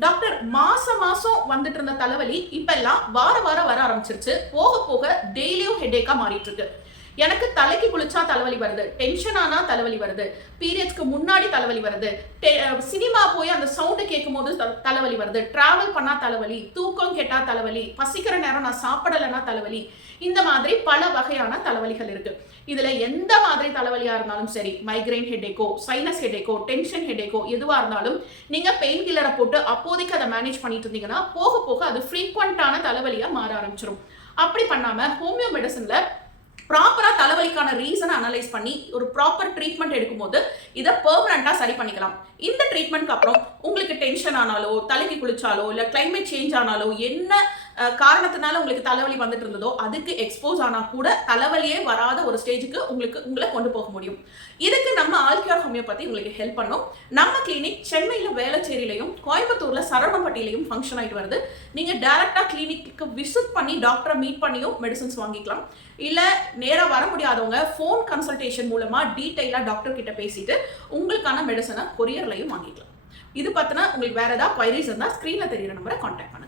Doctor மாசம் வந்துட்டு இருந்த தலைவலி இப்ப எல்லாம் வாரம் வர ஆரம்பிச்சிருச்சு. போக போக டெய்லியும் ஹெட்டேக்கா மாறிட்டு இருக்கு. எனக்கு தலைக்கு குளிச்சா தலைவலி வருது, டென்ஷன் ஆனா தலைவலி வருது, பீரியட்ஸ்க்கு முன்னாடி தலைவலி வருது, சினிமா போய் அந்த சவுண்டு கேட்கும் போது தலைவலி வருது, டிராவல் பண்ணா தலைவலி, தூக்கம் கெட்டா தலைவலி, பசிக்கிற நேரம் நான் சாப்பிடலைன்னா தலைவலி. இந்த மாதிரி பல வகையான தலைவலிகள் இருக்கு. இதுல எந்த மாதிரி தலைவலியா இருந்தாலும் சரி, மைக்ரைன் ஹெட்டேக்கோ, சைனஸ் ஹெட்டேக்கோ, டென்ஷன் ஹெட்டேக்கோ எதுவா இருந்தாலும் நீங்க பெயின் கில்லரை போட்டு அப்போதைக்கு அதை மேனேஜ் பண்ணிட்டு இருந்தீங்கன்னா போக போக அது ஃப்ரீக்வெண்டான தலைவலியா மாற ஆரம்பிச்சிடும். அப்படி பண்ணாம ஹோமியோ மெடிசன்ல ப்ராப்பரா தலைவலிக்கான ரீசனை அனலைஸ் பண்ணி ஒரு ப்ராப்பர் ட்ரீட்மெண்ட் எடுக்கும்போது இதை பெர்மனண்டா சரி பண்ணிக்கலாம். இந்த ட்ரீட்மெண்ட்க்கு அப்புறம் உங்களுக்கு டென்ஷன் ஆனாலோ, தலைக்கு குளிச்சாலோ, இல்ல கிளைமேட் சேஞ்ச் ஆனாலோ, என்ன காரணத்தினால உங்களுக்கு தலைவலி வந்துட்டு இருந்ததோ அதுக்கு எக்ஸ்போஸ் ஆனா கூட தலைவலியே வராத ஒரு ஸ்டேஜுக்கு உங்களை கொண்டு போக முடியும். இதுக்கு நம்ம ஆல்கியூர் ஹோமியோபதி உங்களுக்கு ஹெல்ப் பண்ணும். நம்ம கிளினிக் சென்னையில வேளச்சேரியிலையும் கோயம்புத்தூர்ல சரவணம்பட்டியிலையும் ஃபங்க்ஷன் ஆயிட்டு வருது. நீங்க டைரக்டா கிளினிக்கு விசிட் பண்ணி டாக்டரை மீட் பண்ணியும் மெடிசன்ஸ் வாங்கிக்கலாம். இல்ல நேரா வர முடியாதவங்க ஃபோன் கன்சல்டேஷன் மூலமா டீடைலா டாக்டர் கிட்ட பேசிட்டு உங்களுக்கான மெடிசனை கொரியர்லையும் வாங்கிக்கலாம். இது பத்தின உங்களுக்கு வேற ஏதாவது குவைரிஸ் இருந்தா ஸ்கிரீன்ல தெரியுற நம்பரை கான்டாக்ட் பண்ணுங்க.